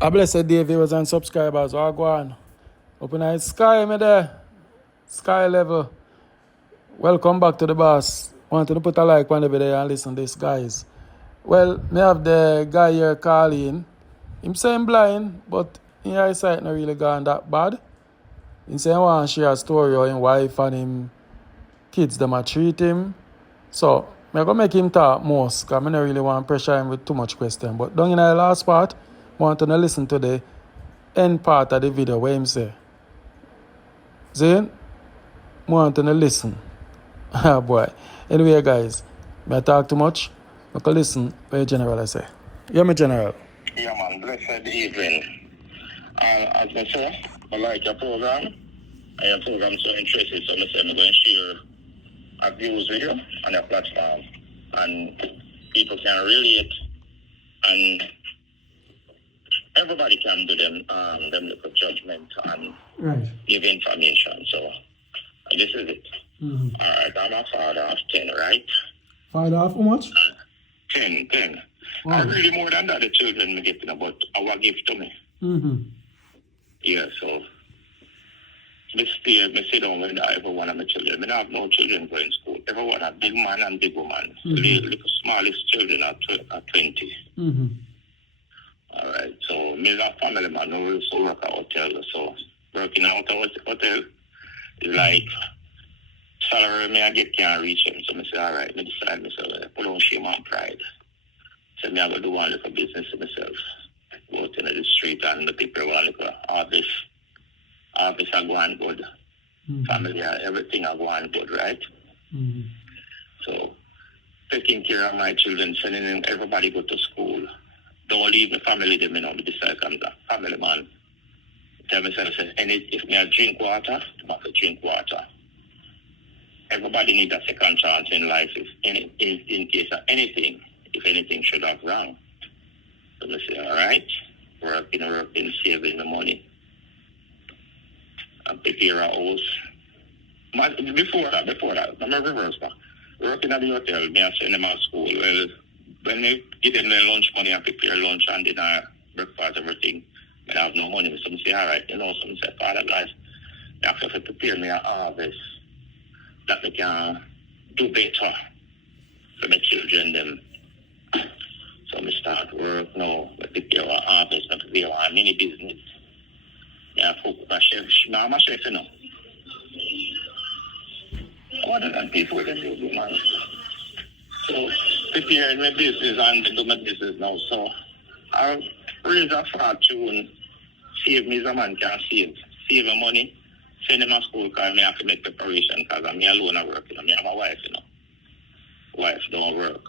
A blessed day, viewers and subscribers. All go on. Up in the sky, me there. Sky level. Welcome back to the boss. Want to put a like on the video and listen to this, guys. Well, me have the guy here calling. Him saying blind, but his eyesight not really gone that bad. He say he want to share a story of his wife and him kids them a treat him. So, I'm going to make him talk most because I don't really want to pressure him with too much question. But down in the last part, I want to listen to the end part of the video where him say. Zane, I want to listen. Ah, boy. Anyway, guys, I talk too much. I can listen what General I say. Yeah, me General. Yeah, man. Blessed evening. As I say, I like your program. And your program so interesting, so I say I'm going to share a views with you on your platform. And people can relate. And everybody can do them little judgment and give information. So this is it. Mm-hmm. All right, I'm a father of 10, right? Father of how much? 10. Wow. I really more than that, the children me getting about our gift to me. Mm-hmm. Yeah, so me sit down with every one of my children. I don't have no children going to school. Everyone a big man and big woman. Mm-hmm. So the smallest children are 20. Mm-hmm. All right, so me is a family man who also work at hotel. So working out at hotel is like salary me I get can't reach him. So I say, all right, I decide myself, put on shame and pride. So me I go do one little business to myself. Go out in the street and the people want little harvest are going good. Mm-hmm. Family, everything are going good, right? Mm-hmm. So taking care of my children, sending them, everybody go to school. Don't leave my family, them, you know, decide I'm a family man. Tell myself, if me I drink water, I have to drink water. Everybody needs a second chance in life in case of anything, if anything should have wrong. So I say, all right, working, saving the money. And prepare a house. Before that, I'm a reverse back. Working at the hotel, me I send them at school. Well, when they give them their lunch money, I prepare lunch and dinner, breakfast, everything. But I have no money. Some say, all right, some say, Father, guys, I have to prepare me a harvest that they can do better for my children, them. So I start work now, I prepare a harvest, I prepare a mini business. I focus on chef. I'm a chef, you know. Other than people, they do, man. So, preparing my business and do my business now. So, I raise a fortune, save me as a man can save my money, send them to school because I have to make preparation because I'm alone at work. I have a wife, you know. Wife don't work.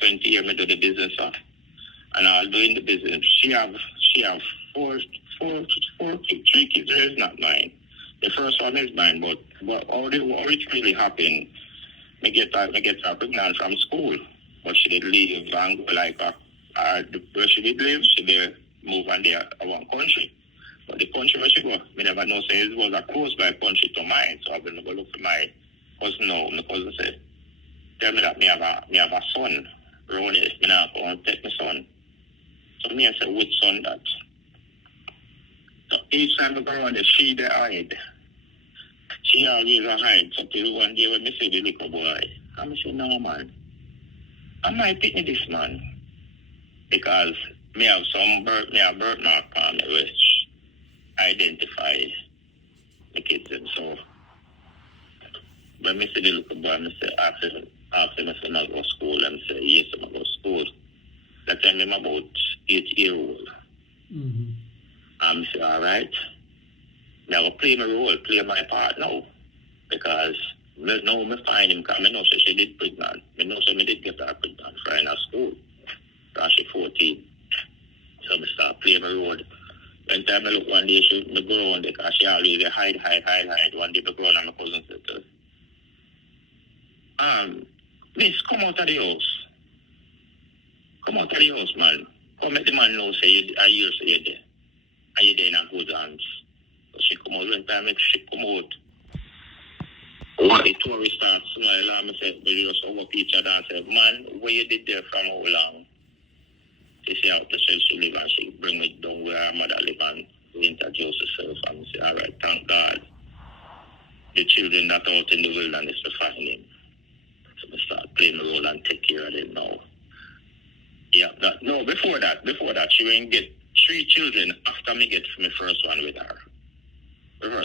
20 years I do the business, and I'm doing the business. She have three kids. There is not mine. The first one is mine, but what it really happened, I get her pregnant from school, but she did leave and go like where she did live, she did move on there one country. But the country where she go, I never know say it was a close by country to mine, so I've been go look for my cousin now. My cousin said, tell me that me have a son. Ronnie, me not going to take my son. So me I said, which son that? So each time I go around, she they hide. She always hide. So till one day when me see the little boy, I say, no man, I might pick this man. Because me have birthmark on me which identify the kids. And so when me see the little boy, I say, after me say I go to school, and say, yes, I go to school. That time I'm about 8 years old. Mm-hmm. I say, all right, now I play my role, play my part now. Because now I find him, because I know she did pregnant. I know she did get her pregnant for in school. Because she's 14. So I start playing my role. When time I look one day, she go around there, because she always hide. One day I go around and my cousin said to her, Miss, come out of the house. Come out of the house, man. Come let the man know, say, you say you're there. And you're there in a good hands. So she come out, when time she come out. The tourist starts smile and I said, we just over each other and said, man, what you did there from how long? She say, out to she live and she bring me down where the children that out in the wilderness to find him. So I start playing the role and take care of them now. Yeah, before that, she went get 3 children after me get my first one with her.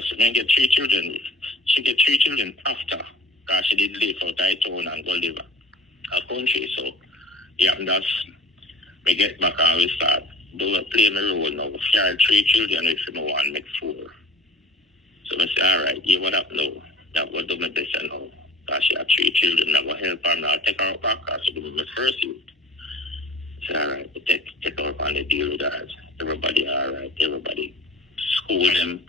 She didn't get 3 children. She get 3 children after, because she did live out of town and go live a country. So, yeah, that's, we get back and we start play my role now. She had 3 children with me, one make 4. So I say, all right, you what up now? That will do my best now. Because she had 3 children, I will help her now. Take her back because she was my first youth. So, all right, take her up on the deal with that. Everybody all right, everybody school them,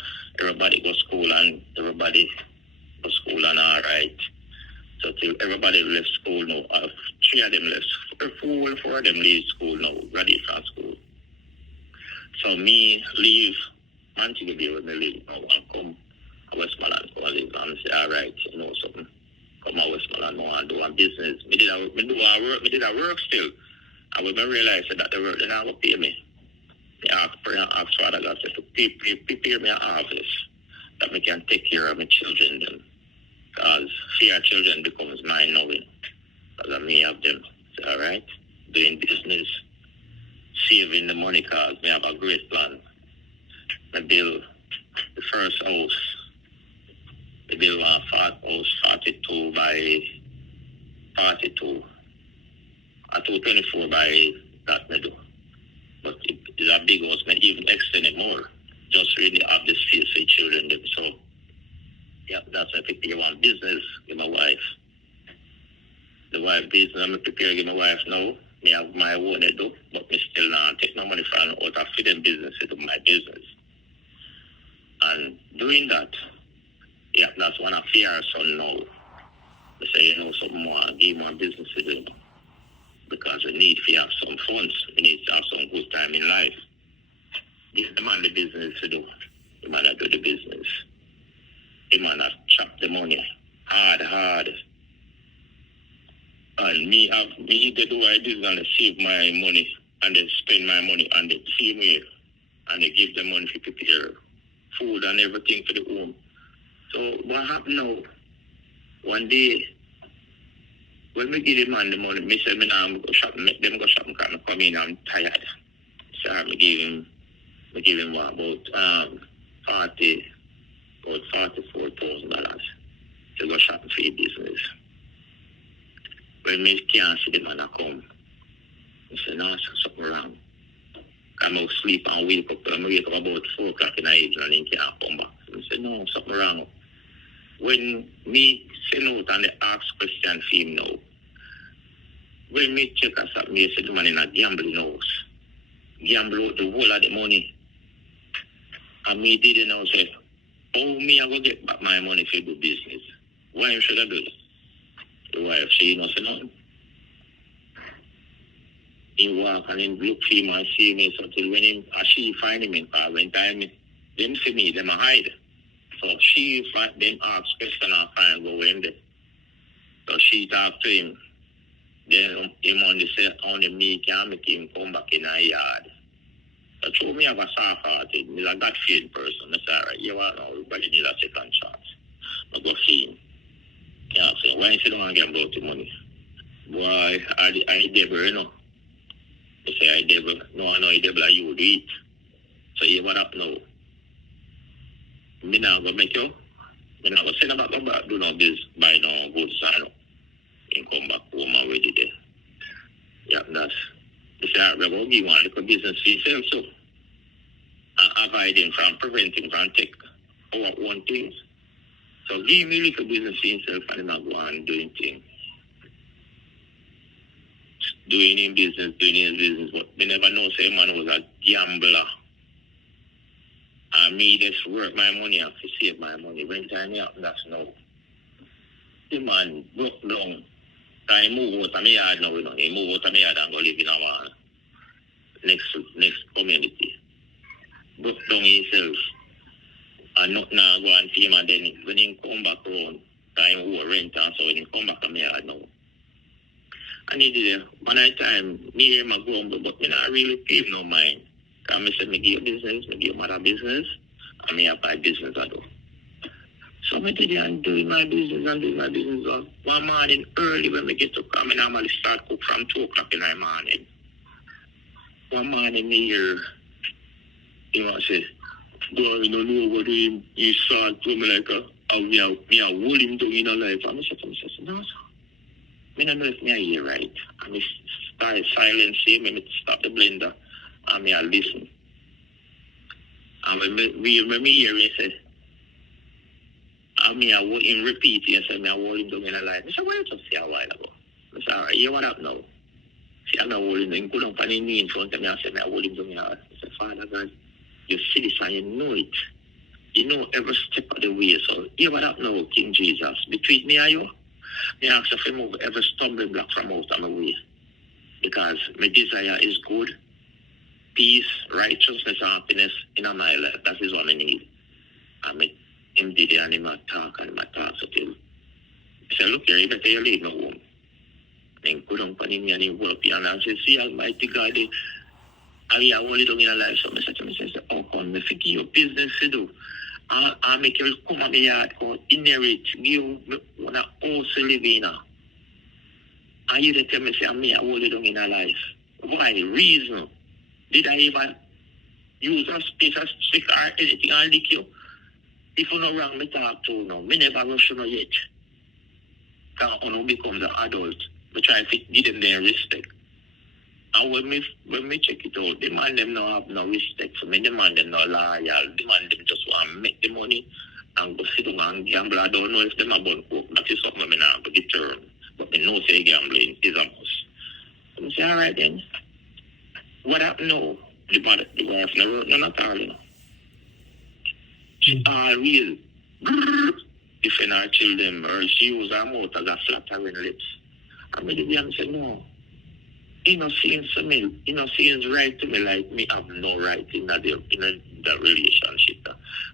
everybody go school and everybody go school and all right. So till everybody left school now, 3 of them left, 4 of them leave school now, ready from school. So me leave Montego Bay when I leave, I want to come to Westmoreland to live and say, all right, you know something, come to Westmoreland now and do a business. Me did a work still. And when I realized that the work, they never pay me. I ask Father God to prepare me an office that I can take care of my children then. Because fear children becomes mine now. Because I may have them. So, all right? Doing business, saving the money because I have a great plan. I build the first house. I build a house 42 by 42. A 224 by that I do. But it's a big house, but even extend it more. Just really have the space for children. Them. So, yeah, that's why I prepare one business with my wife. The wife business, I'm preparing with my wife now. I have my own do, but I still not take no money from out of feeding business into my business. And doing that, yeah, that's one of fear son now. I say, you know, something more, give more business to do. Because we need to have some funds. We need to have some good time in life. Give the man the business to do. The man that do the business. The man that chop the money. Hard. And me to do my business and save my money and then spend my money and the same way. And they give the money to prepare food and everything for the home. So what happened now? One day, when we give the man the money, I say, I'm go shop, make them go shop, because I come in, I'm tired. So I give him about $44,000 to go shop for your business. When me can't see the man come, I say, no, something wrong. I'm out sleep and wake up about 4 o'clock in the evening and he can't come back. I say, no, something wrong. When me send out and they ask question for him now, when me check us up, me say the man in a gambling house. Gamble out the whole of the money. And me didn't know, say, how me I go get back my money for do business? Why should I do it? The wife, she don't say nothing. He walk and then look for him and see me, so till when she find him in car, when time them see me, them a hide. So she find them ask question and find go in there. So she talk to him. Then him only say only me can make him come back in our yard. So show me have a soft hearted, he's a God fearing person. I say, all right, you want to know, everybody need a second chance. I go see him. Yeah, so why you sit down and get about the money? Boy, I devil, you know. They say I devil. No, I know I devil, you do it. So you what up now? Me now go make you. Me now go send back do no biz, buy no goods, I know. And come back home and ready there. Yeah, that's. They say, all right, we're going to give one little business for yourself, so. And avoid him from preventing from take our own things. So give me a little business for yourself and then go on doing things. Doing in business, but they never know, say, man was a gambler. And me just work my money and to save my money. When time happen, that's no. The man broke down. He move out of my yard now, you know. He move out of my yard and go live in our next community. Broke down himself. And not now go and see him, and then when he come back home, he will rent and so when he come back to my yard now. And he did it. One night time, me and him go home, but me not really pay him no mind. Because I said, me give business, me give mother business, and me have my business I do. So I did and doing my business. One morning early when we get up, I normally start cook from 2 o'clock in the morning. One morning here, say, boy, you don't know what he start to me like me a hold him down in a life. And I said to myself, no, sir. I don't know if me hear right. And I start silence him, and stop the blender, and I listen. And when me hear me say, I want him repeat it and say, I hold him down in a life. I said, what you just say a while ago? I said, all right, hear what up now? See, I'm not holding him. He put up on his knee in front of me and said, I hold him down in a life. I said, Father God, you see this and you know it. You know every step of the way. So hear what up now, King Jesus. Between me and you, I ask you to remove every stumbling block from out of my way. Because my desire is good, peace, righteousness, and happiness in my life. That is what I need. And him did it and him talk and him talk. So he said, look here, you better leave my home. And he put on me and he hold up here and I said, see, Almighty God, I only doing in a life. So I said to myself, oh, come, I give you business to do. I make you come to my yard, go inherit, give you one house to live in. And you tell me, say, I only doing in a life. Why? Reason. Did I ever use a space, a stick, or anything and lick you? If you're not wrong, me talk to you now. Me never rush you yet. Because when we become an adult, we try to give them their respect. And when me check it out, the man them not have no respect for me. The man them not loyal. The man them just want to make the money and go sit down and gamble. I don't know if them are going to that is something I not going to determine. But I know say gambling is a must. So I say, all right then. What happened now? The wife never wrote none at all, you know. She always defend her children, or she use her mouth as a flattering lips. And me the say, no. He not seems to me, he not seems right to me like me have no right in that relationship.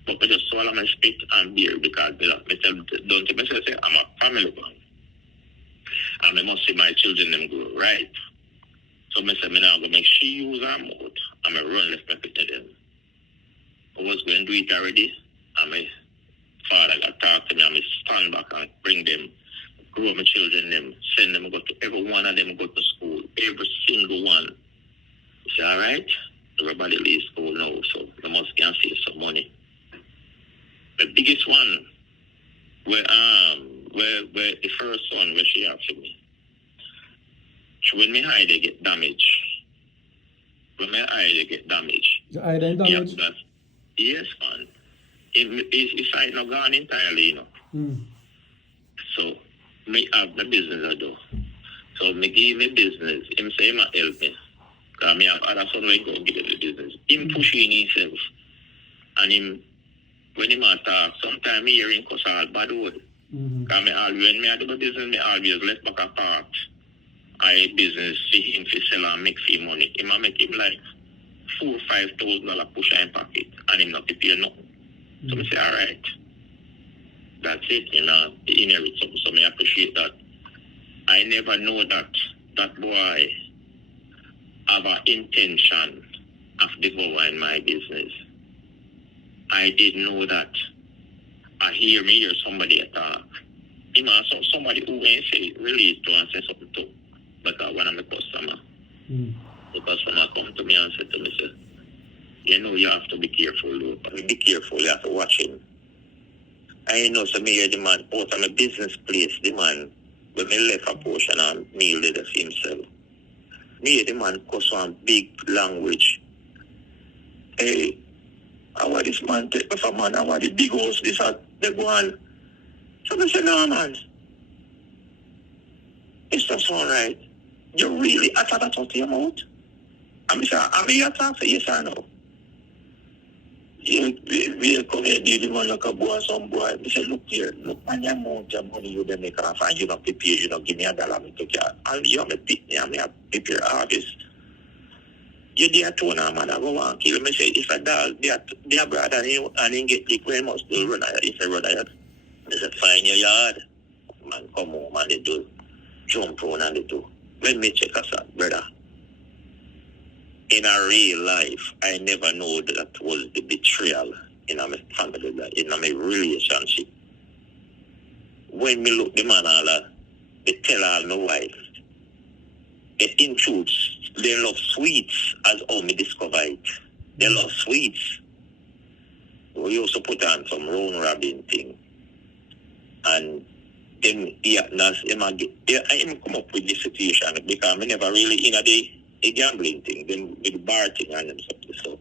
But I just swallow my spit and beer because don't tell me say I'm a family man. And I must see my children them grow right. So I say, I'm going to make she use her mouth and I run left my pit to them. I was going to do it already and my father got talk to me and I stand back and bring them, grow my children them, send them, go to every one of them go to school, every single one. I say, all right, everybody leaves school now, so they must can save some money. The biggest one, where the first one where she asked me, when my eye they get damaged. When my eye they get damaged. The eye then damaged? Yes, man. It's eye not gone entirely, you know. So, me have the business I do. So, me give me business. Him say, he might help me. Because me have other son who go give me the business. Him pushing himself. And him, when he might talk, sometimes me hear him cuss all bad word. Because when me do the business, me always left back a part. I business see him to sell and make free money. He might make him like $4,000 or $5,000 push in pocket and him not prepare nothing. So I say, all right. That's it, you know, he inherit something. So I appreciate that. I never know that boy have an intention of devouring my business. I didn't know that. I hear somebody attack. He must have somebody who ain't say release to and say something to. Because when I'm a customer, the customer come to me and say to me, say, you know, you have to be careful. Be careful, you have to watch him. I know some me the man out of my business place, the man, when me left a portion and meal did for himself. Me the man cuss on big language. Hey, how are this man take me for man? How are the big house this at they go on? So I say, no man. It's just all right. You really utter that out of your mouth? I'm here to say yes or no. We come here, the man like a boy, some boy. We say, look here, look man, the amount of money you don't make off and you don't prepare, you don't give me $1, me take care. And you have to pick me and me prepare all this. You dare to now, man, I go and kill me. Say, if a dog, they are brother and he get lick, we must do run out. If I run out, they say, find your yard. Man, come home and they do. Jump on and they do. When me check us out, brother. In a real life, I never know that was the betrayal in my family, in my relationship. when me look the man all that, they tell all my wife. They introduce, they love sweets as how me discover it. They love sweets. We used to put on some round robin thing. And then I come up with this situation because I never really in the gambling thing, then with the bar thing and them something. So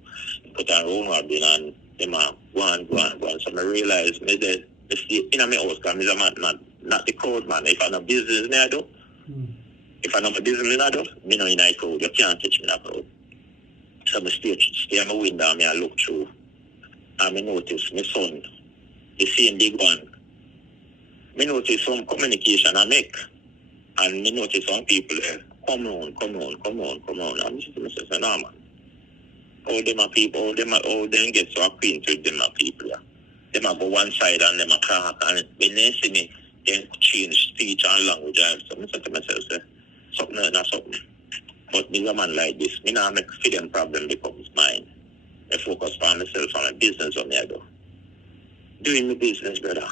put on round robin and them go on. So I realize me the in my house because I'm not the crowd man. If I'm a business I do. If I'm not a business I do, me know in a crowd. You can't touch me in a crowd. So I stay on my window and I look through. And I notice my son, the same big one. I notice some communication I make. And I notice some people there. Come on. I'm just saying, no man. All them are people, all them get so acquainted with them are people. Yeah. Them are go one side and them are crack. And when they see me, they change speech and language. So I say to myself, say, something. But me a man like this, me not make for them problem becomes mine. I focus on myself and my business on me I do. Doing my business, brother.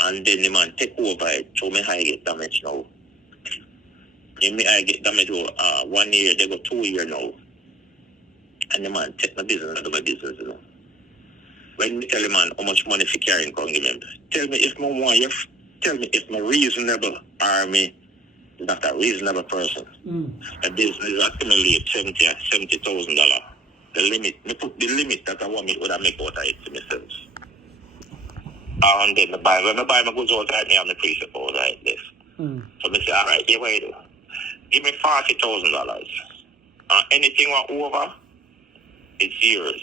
And then the man take over it, show me how I get damaged now. I get damaged 1 year, they go 2 years now. And the man take my business, I do my business, you know. When me tell the man how much money for carrying come give him, tell me if my want you, tell me if I'm reasonable or me not a reasonable person. The business accumulate $70,000. The limit, me put the limit that I want me would I make out of it to myself. And then when I buy my goods all the time, I have my precept all like this. So I say, all right, here what I do. Give me $40,000. Anything over, it's yours.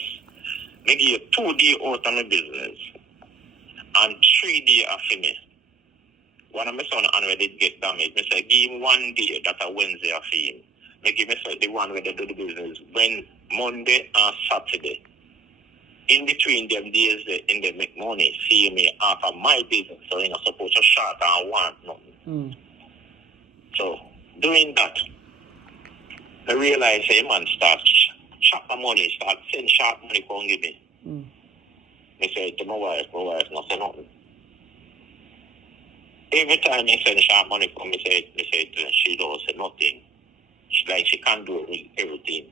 Me give you 2 days out of my business and 3 days after me. One of my son already get damaged. I say, give him 1 day, that's a Wednesday after him. I give me the one where they do the business when Monday and Saturday. In between them days, they make money, see me after my business. So you're not supposed to short and want nothing. So doing that, I realize a man starts short my money, start send short money come give me. I say to my wife not say nothing. Every time I send short money come, I say to her, she don't say nothing. She can't do everything.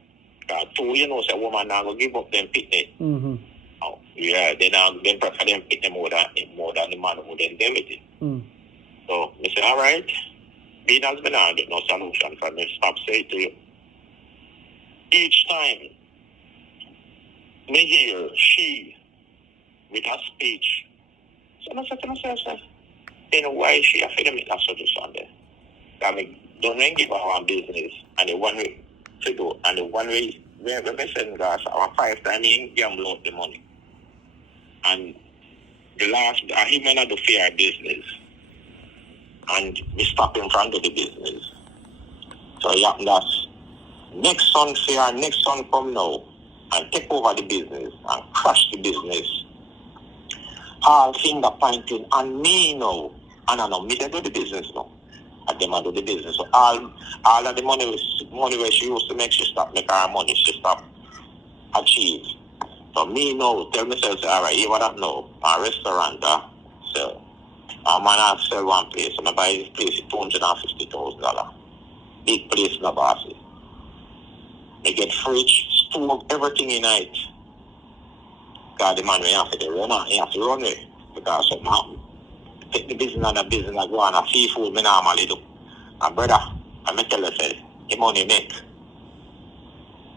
Two, say woman now go give up them pitney. Oh, yeah, then prefer them pitney more than the man who then them with it. So I say, all right, being as me now get no solution from me, stop saying to you. Each time me hear she with her speech, so I say to myself, then why is she afraid to make that solution there? I mean, don't give her one business and the one way to do and the one way when we send gas our 5 times in gamble out the money. And the last he may not do fair business and we stop him from doing the business. So yeah, that's next son fair, next son come now and take over the business and crash the business. All finger pointing and me now. And I know me they do the business now. And them do the business. So all of the money where she used to make, she stop make her money, she stop achieve. So me now tell myself, say, all right, you what I know, a restaurant sell. A man I sell one place, so I buy this place $250,000. Big place in the bossy. They get fridge, stove, everything in it. God the man we have to run, he have to run it because something happen. Take the business and the business I go on a seafood me normally do. And brother, I tell you say, the money make.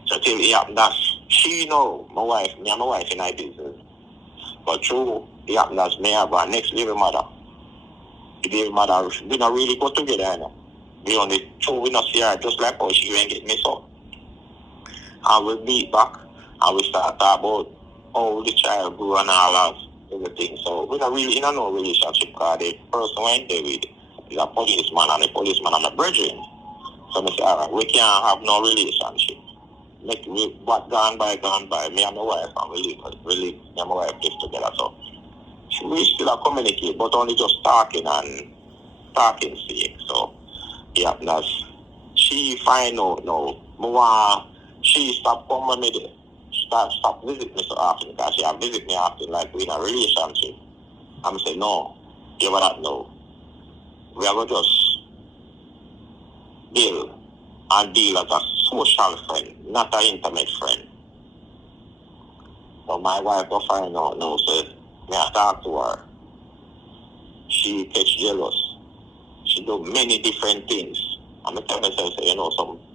So till it happen that she know my wife, me and my wife in our business. But true, it happen that me have our next baby mother. The baby mother, we not really go together, you know. We only two, we not see her just like how she went get me so. And we meet back and we start talk about how the child grew and all that. Everything. So we don't really in a no relationship because the person went there with is a policeman and the policeman and a brethren. So I say, all right, we can't have no relationship. What gone by, me and my wife and we live, me and my wife live together. So we still communicate, but only just talking sake. So yeah, that's she find out now. She stopped coming with me there. Stop visit me so often because she visit me often like we in a relationship. I'm saying no, give her that no. we are going to just build and deal as a social friend, not an intimate friend. So my wife will find out now, says, may I talk to her. She gets jealous. She do many different things. I'm tell myself,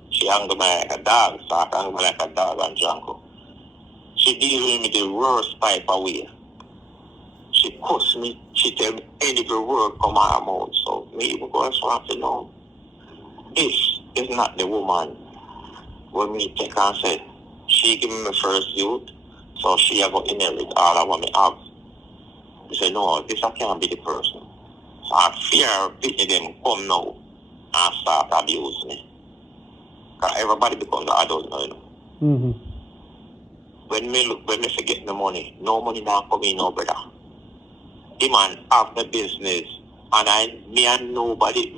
she angry me like a dog, so I angry me like a dog and jungle. She deals with me the worst type of way. She cuss me, she tell me any word come out of her mouth. So me even go as far to know, this is not the woman when me take and say, she give me my first youth, so she have to inherit all of what me have. He said, no, this can't be the person. So I fear picking them come now and start abuse me. Because everybody becomes an adult now, Mm-hmm. When me forget the money, no money now come in, no brother. The man have the business, and me and nobody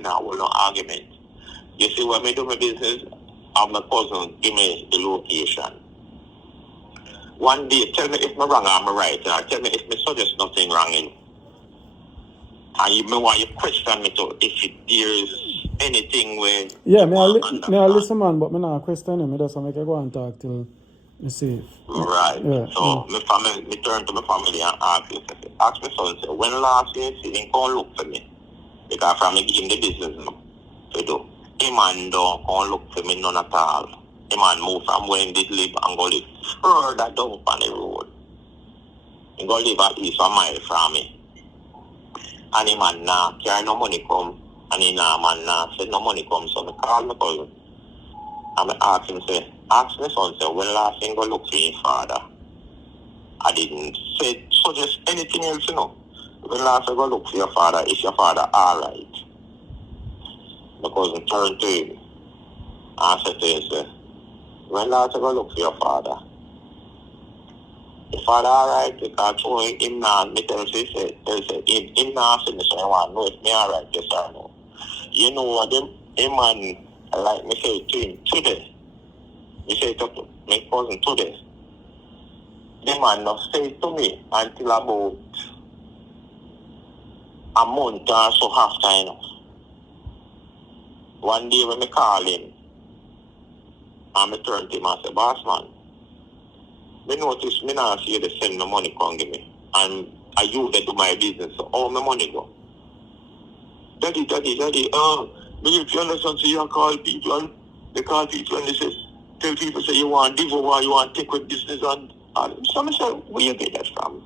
now will no argument. You see, when me do my business, and my cousin give me the location. One day, tell me if I'm wrong or I'm right, or tell me if I suggest nothing wrong in. And you may want you question me to if there's anything where... Yeah, me I listen, man, but me not question him. Me just make you go and talk till me see. Right. Yeah. So, me turn to my family and ask my son, say, when last year he didn't come look for me? Because from me give him the business to do. Him man don't come look for me none at all. Him man move from where he did live and go live further down on the road. He go live at least a mile from me. And him man nah carry no money come. And he man said no money come. So I call my cousin. And I ask him, ask my son, when last thing go look for your father? I didn't say suggest anything else, When last I go look for your father, is your father alright? My cousin turned to him and said to him, when last I go look for your father? Your father alright? Because I told him now, me tell him, he said, him now said me, so I want to know if me alright, yes or no. You know what, him man, like me say to him today, me say to my cousin today, the man not say to me until about a month or so after, One day when me call him, and me turn to him and say, boss man, me notice me not see you to send no money come give me. And I use that do my business, so all my money go. Daddy, me if you understand, so you call people, they call people and they say, tell people say you want divorce, you want take with business and so I say, where you get that from?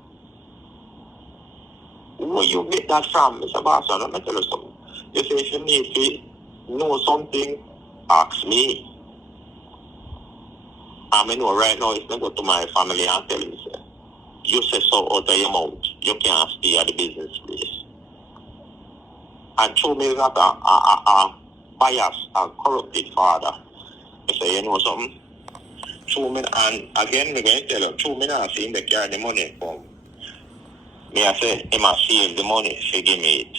Where you get that from? Mr. Boston, let me tell you something. You say if you need to know something, ask me. I know right now if I go to my family and tell them, say, you say so out of your mouth, you can't stay at the business place. And show me that a biased, a corrupted father. I say, you know something? Show me, and again, I'm going to tell you, show me not seeing the carry the money from. Me I say, he must save the money, she give me it.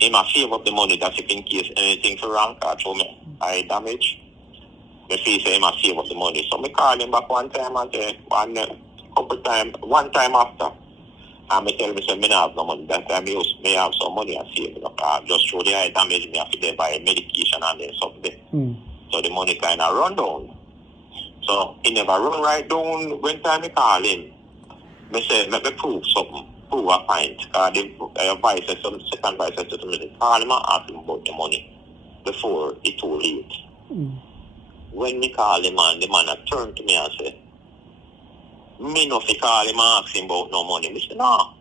He must save up the money, that's if in case anything for wrong, show me, I damage. Me say he must save up the money. So me call him back one time and say, one time after. And me tell him, say, me not have no money. That time me have some money and save it up. Just show the eye damage me after they buy medication and then something. So the money kind of run down. So he never run right down when time me call him. Me say, let me prove something. Prove a point. Because the second vice said to me, call him and ask him about the money before it's too late. When me call him and the man turn to me and say, me not fi call him and ask him about no money. Me say, no.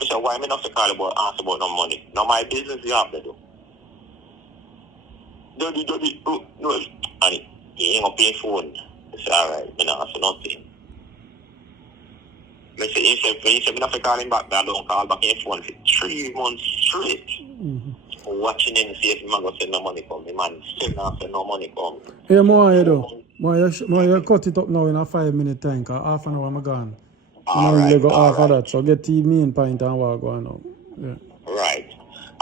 Me say, why me not fi call him and ask about no money? Now my business you have to do. Daddy, no. And he ain't gonna pay phone. I say, alright, me not ask nothing. Me say, he said, me not fi call him back, but I don't call back his phone for 3 months straight. Watching him see if he man go send no money come. The man still not send no money come. Hey, more you do. More you cut it up now in a 5-minute time, because half an hour I'm gone. Alright, go half of that, so get the main point and what going on. Yeah. Right.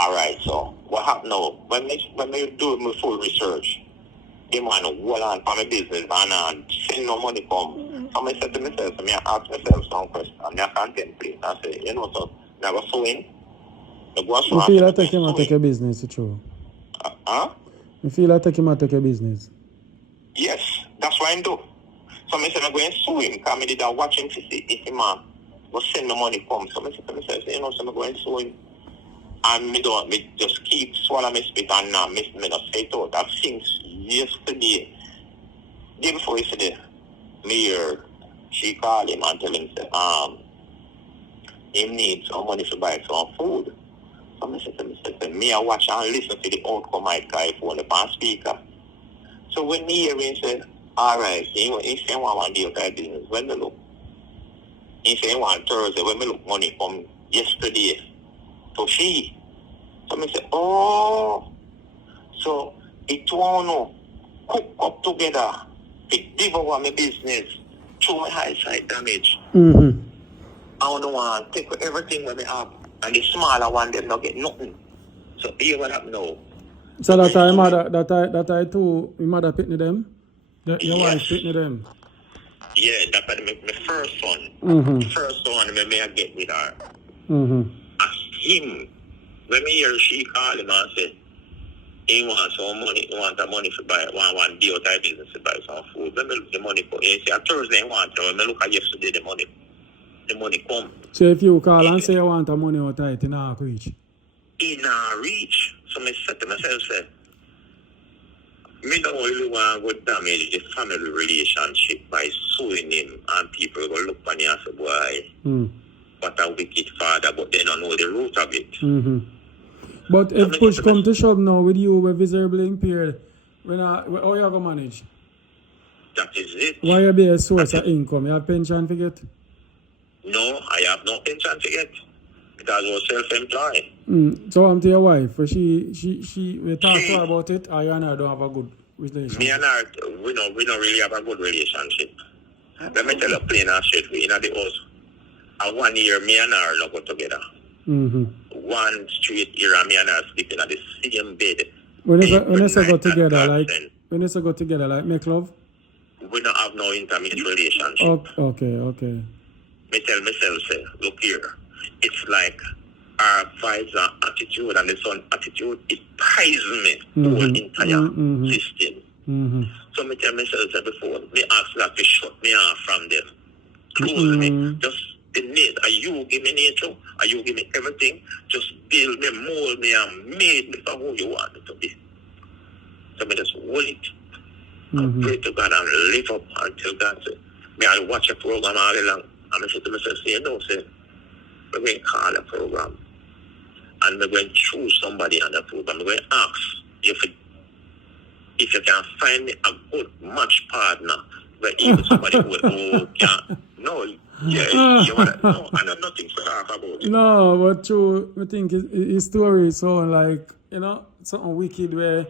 Alright, so what happened now? When me do my full research, the man hold on for my business and send no money come. So I said to myself, I ask myself some questions, and I contemplate and say, you know, so I was sewing. I go so You feel like I take him and take your business, it's true. Huh? You feel like take him and take your business. Yes, that's what I do. So I said, I'm going to sue him because I did watch him to see if him will send me money come. So I said to myself, you know, so I'm going to sue him. And me just keep swallow my spit and now me not say it out. I've seen yesterday, day before yesterday, me hear she called him and tell him that he needs some money to buy some food. So I said to myself, me I watch and listen to the outcome I guy phone upon speaker. So when me hear him say, all right, he say one day of that business. When me look, he say one Thursday, when me look money from yesterday to she. So I say, oh, so it won't cook up together to devour my business through my high side damage. Mm-hmm. I don't want to take everything when we have, and the smaller one them not get nothing. So hear what happened now. So that I mother that I too my mother pitney them? Your wife Yes. pitney them? Yeah, that's my first son. Mm-hmm. First one me I get with her. Mm-hmm. As him, when me hear she call him and say, he wants some money, he want the money to buy one deal type business to buy some food. When me look the money for he say a Thursday he want, when me look at yesterday the money come. So if you call and say you want the money out it, you not reach. He not reach. So I said to myself, say, me don't really want to damage the family relationship by suing him and people will look on you and say, boy, what a wicked father, but they don't know the root of it. Mm-hmm. But if So push come to shove now with you, we're visibly impaired, how you going to manage? That is it. Why you be a source of income? You have pension to get? No, I have no pension to get because I was self-employed. So I'm to your wife. We talk to her about it, or you and her don't have a good relationship? Me and her, we don't really have a good relationship. Let me tell you plain and straight, we in the house. And 1 year, me and her not go together. Mm-hmm. One straight year, and me and her sleeping at the same bed. When you say go together, like make love? We don't have no intimate relationship. Okay. Me tell myself, say, look here, it's like our father's attitude and the son's attitude, it poisons me, whole entire system. Mm-hmm. So me tell myself say before, me ask that to shut me off from them. Close me. Just the need. Are you give me nature? Are you give me everything? Just build me, mold me, and made me for who you want me to be. So me just hold it. And pray to God and live up until God say, me I watch a program all along. And I say to myself, say, say, we're going to call a program. And we're going to choose somebody on the program. We're going to ask if you can find me a good match partner, where even somebody who can, no, you want to, no, I know nothing to talk about it. No, but true, I think his story sound like, something wicked where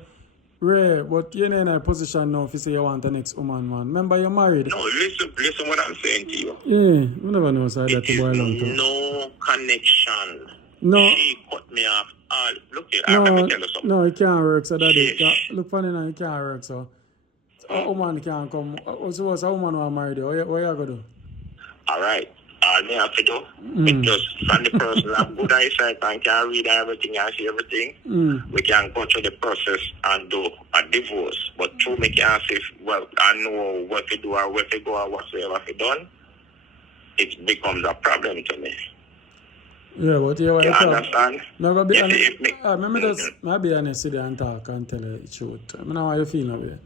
rare, but you're in a position now if you say you want the next woman, man. Remember you're married? No, listen what I'm saying to you. Yeah, you never know side that to boy long to. No connection. No. She cut me off. Look here, let me tell you something. No, it can't work, so that look funny now, it can't work, so. A woman can't come. So what's a woman who married you? What you going to do? All right. All me have to do is just find the person that have good eyesight and can read everything and see everything. We can go through the process and do a divorce. But through me can say, well, I know what to do or where to go or whatsoever to done, it becomes a problem to me. Yeah, but you understand? No, but be honest. Remember just be honest with you and talk and tell you the truth. I know how you feel now.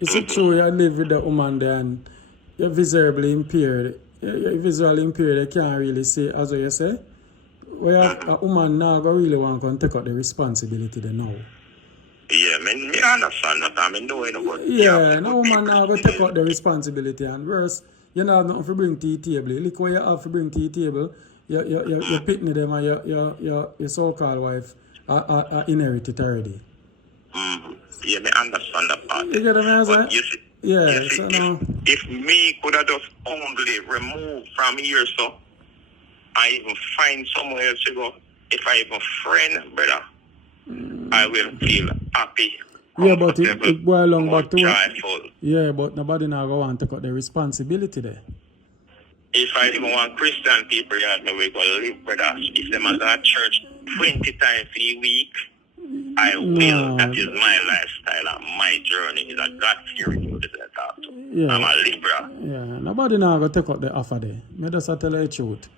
Is it true you live with the woman there and you're visibly impaired? You're visually impaired, you can't really say, as you say. Where a woman now really want to take out the responsibility there now. Yeah, me understand that. I mean, no, no woman now go take out the responsibility and worse, you don't have nothing to bring to the table. Look what you have to bring to the table. You're pitting them and your so-called wife are inherited already. Yeah, me understand that part. You get what I'm saying? If me could have just only remove from here, so I even find somewhere else to go. If I even friend, brother, I will feel happy. Yeah, but it boils along back to joyful. Yeah, but nobody now go want to take out the responsibility there. If I even want Christian people, yeah, me we go live, brother. If them as a church, 20 times a week, I will. That is my lifestyle and my journey. Is a God-fearing you that I talk to. Yeah. I'm a Libra. Yeah, nobody now go take up the offer there. Me just tell you the truth.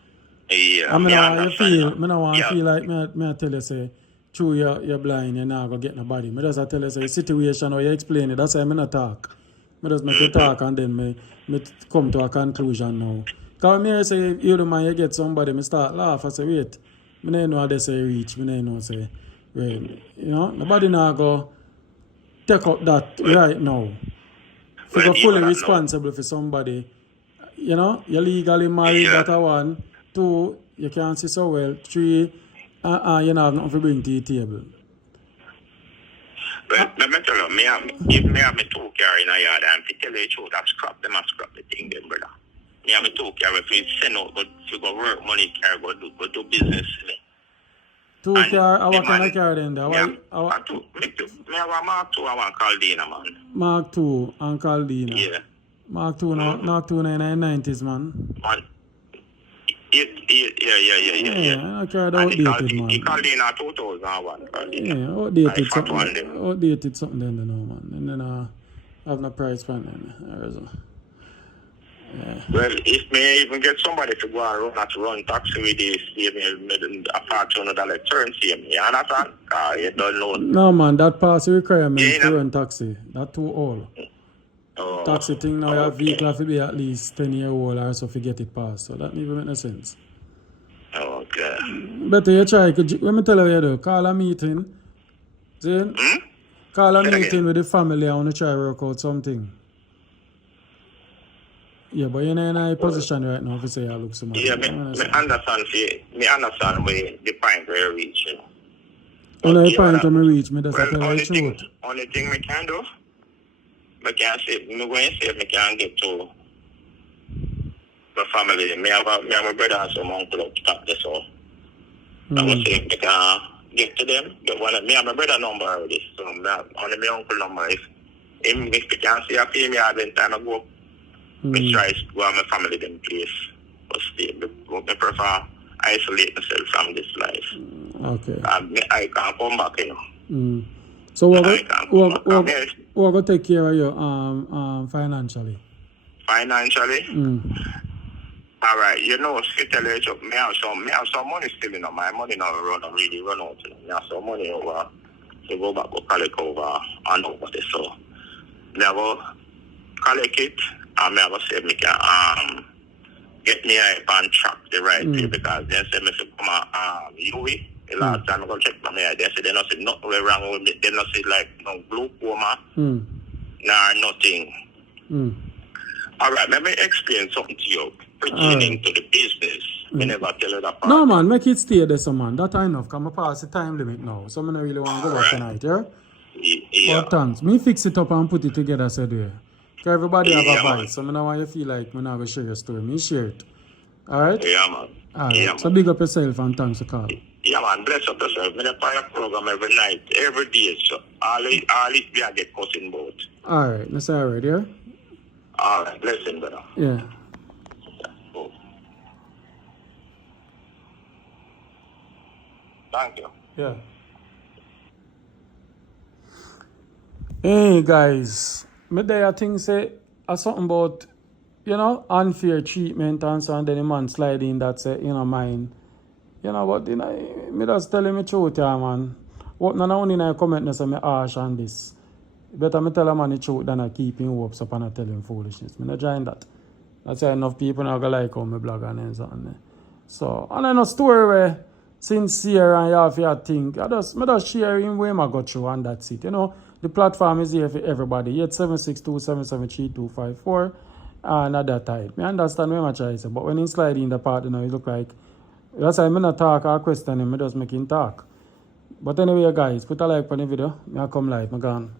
Yeah, I mean, I want you feel, that. me not want Yeah. feel like me I tell you say, true you're blind, you're not gonna get nobody. Me just tell you say situation or you explain it. That's why I not talk. Me just make you talk and then me come to a conclusion now. Cause me say you the man you get somebody, me start laugh. I say wait, me don't know how they say reach. Me don't know say wait, you know nobody now go take up that right now. If you're fully responsible for somebody, you know, you're legally married, that a one. 2, you can't see so well. 3, you don't have nothing to bring to the table. But let me tell you, if me have me 2 car in a yard and to tell you the truth, I scrap them, I scrap the thing then, brother. Me have me 2 car if you send out, but if you go work money car, go do business. 2 car, what kind of car then? Me have a Mark 2, I want Caldina, man. Mark 2 and Caldina. Yeah. Mark 2 in the 90s, man. Yeah. I carried outdated, man. He Caldina 2001. Yeah, outdated something. Outdated something then, man. And then have no price for it. Yeah. Well, if me even get somebody to go and run taxi with this, save me a $400 turn, save me. You understand? You don't know. No, man, that pass requirement to run taxi. That too old. Oh, taxi thing now, your vehicle have to be at least 10 years old or so if you get it passed. So that don't even make no sense. Okay. Better you try. Let me tell you what you do. Call a meeting. See? Call a meeting with the family and want to try to work out something. Yeah, but you're not in a position right now if you say you look so much. Yeah, me understand where the point where you reach, you know. When I point to me reach, me just tell you the truth. Only thing me can do, me can say, me going to say me can get to my family. Me have a brother and some uncle up top there, so I would say me can get to them. But me have my brother number already, so me have only my uncle number. If you can see a female, then time I go. I try to go to my family them place. But still, I prefer isolate myself from this life. Okay. I can't come back, you know. So we're going to take care of you financially? Financially? All right. You know, to tell you, me have some money still, you know. My money now really run out. You know. Me have some money over to go back, go collect over and over there. So, me have to collect it. And I say me can get me on track the right way because they say me to come UV. The last time I go check my hair, they say they not see nothing wrong with me. They not see like no glaucoma, nor nothing. All right, let me explain something to you pertaining to the business. Me never tell you that part. No man, make it stay there, so man. That enough. Come past the time limit now, so I don't really want to go back tonight, yeah? Yeah. But thanks. Me fix it up and put it together, said we. Everybody have a voice, so I don't want you to feel like I'm not going to share your story. Me share it. Alright? Yeah, man. Alright. Yeah, so big up yourself and thanks for calling. Yeah, man. Bless up yourself. I'm on your program every night, every day. So all it be I get cussing both. Alright. That's alright, yeah? Alright. Blessing, brother. Yeah. Cool. Thank you. Yeah. Hey, guys. Me there think say something about, you know, unfair treatment and so, and then the man slide in that say, you know, mine. You know, but, you know, me just telling me truth, yeah, man. What none only in a comment say me harsh on this. Better me tell a man the truth than I keep him hopes up and I tell him foolishness. Me not join that. That's why enough people not gonna like how me blog and something. So, and I know story where sincere and you have to think. Me just share him where I go through and that's it, you know. The platform is here for everybody. 87627732254 and at that time. I understand where much I say, but when he slide in the part, you know, it look like that's why I'm not talk or question him, I just make him talk. But anyway, guys, put a like on the video. I come live, I'm gone.